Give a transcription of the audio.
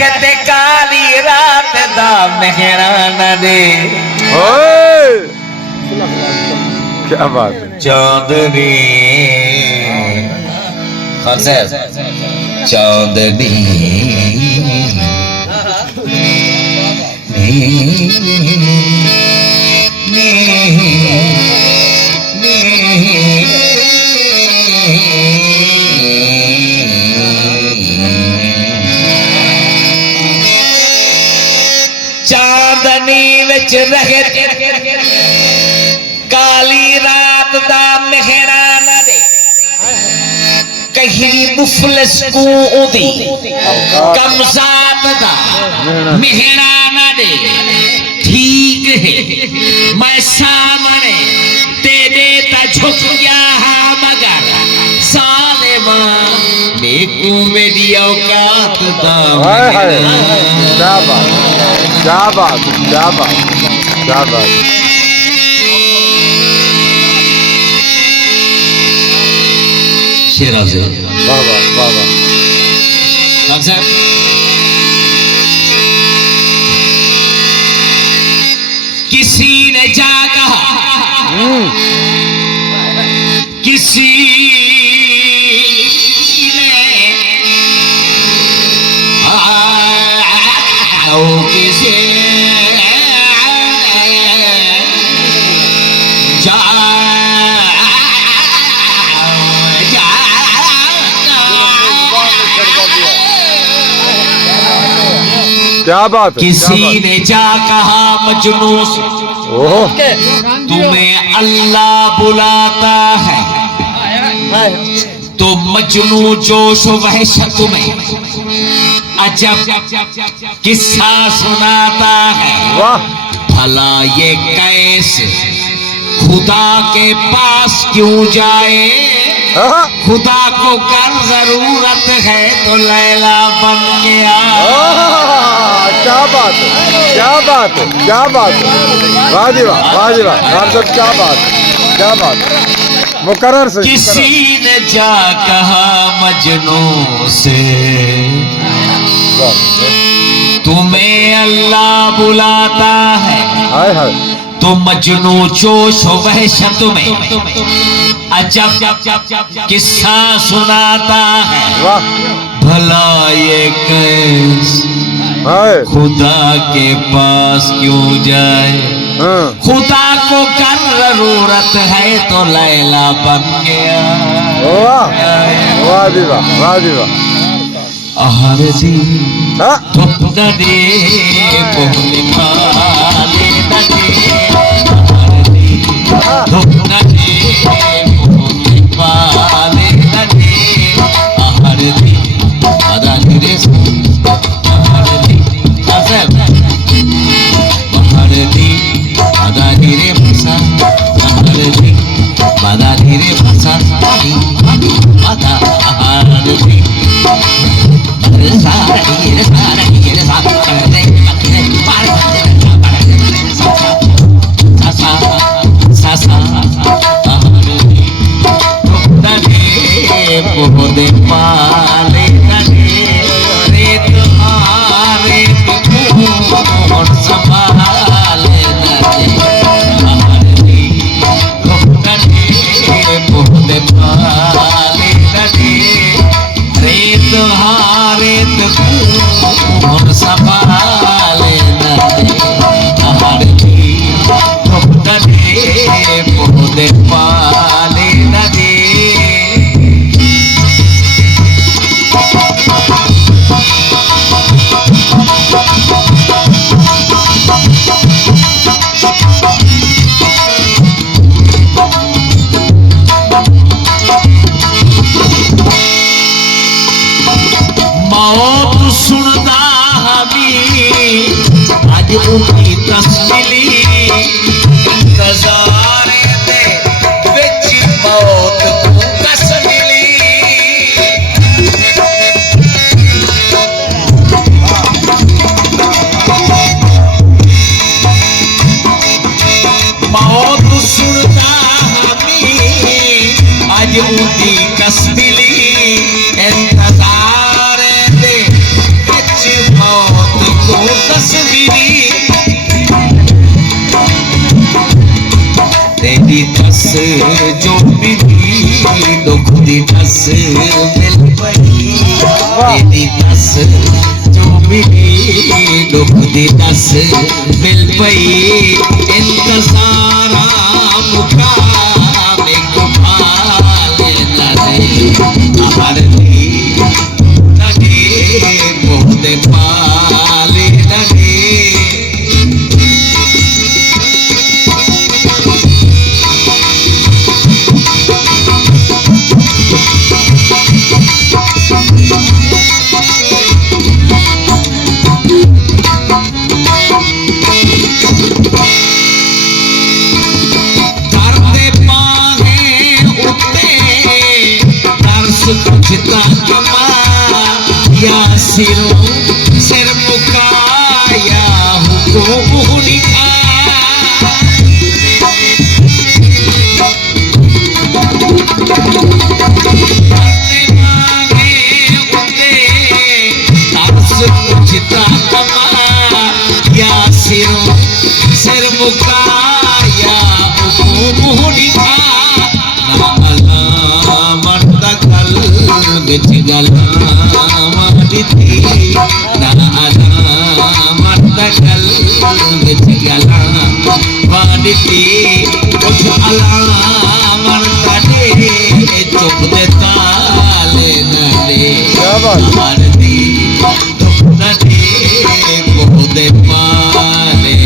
रहते काली रात दा मेहराना दे। क्या बात है। चांदनी खान साहब चांदनी चांदनी विच रहते काली रात दा मेहराना दे। कहीं मुफलिस को उदी कमजात दा मेहराना दे। ठीक है मैं सामने तेरे ता झुक गया हाँ मगर सालेमा मेकू मेरी औकात दा क्या बात क्या बात क्या बात क्या बात। शेरा से वाह वाह वाह वाह। किसी ने जा कहा किसी ने किसी क्या बात है। किसी ने जा कहा मजनू से तुम्हें अल्लाह बुलाता है। तो मजनू जोश वहशत में अजब किस्सा सुनाता है। भला ये कैसे खुदा के पास क्यों जाए। खुदा को कर जरूरत है तो लैला बन गया। क्या बात है क्या बात है क्या बात है। वाह जी वाह वाह जी वाह क्या बात है क्या बात है। मुकर्रर से किसी ने जा कहा मजनू से तुम्हें अल्लाह बुलाता है। हाय हाय। तो मजनू जोश वहशत में अजब किस्सा सुनाता है। भला ये कैसे खुदा के पास क्यों जाए। खुदा को कर जरूरत है तो लैला बन गया। वाह जी वाह वाह जी वाह। हर दी धुपदा दे बोली माले नदी। धुपदा दे बोली माले नदी। हर दी अदा गिरे हर दी असल हर दी अदा गिरे भसा। हर दी अदा गिरे भसा अदा हर दी पाले संभाले रेत हारेत कौन संभाले पौधे पाले नदी। मौत सुनदा हमी आज उनकी तस्वीली इंतजारे दे विच मौत को कस मिली। मौत सुनदा हमी आज उनकी कस मिली इंतजार दे विच मौत जो मिली दुख दी दस मिल पई तेरी दस जो मिली दुख दी दस मिल पई इंतजारा मुका में गुफाले लड़े हर दी लगे मोहद पाले लगे कुछता कमा या सिरों सिर मुकाया हुकुम लिखा कुछता कमा या सिरों सिर मुकाया हुकुम लिखा बिच गला मारती ना मत गल बिच गला मारती कुछ अलामत दे चुप दे ताले न दे मारती दुख न दे को दे पाले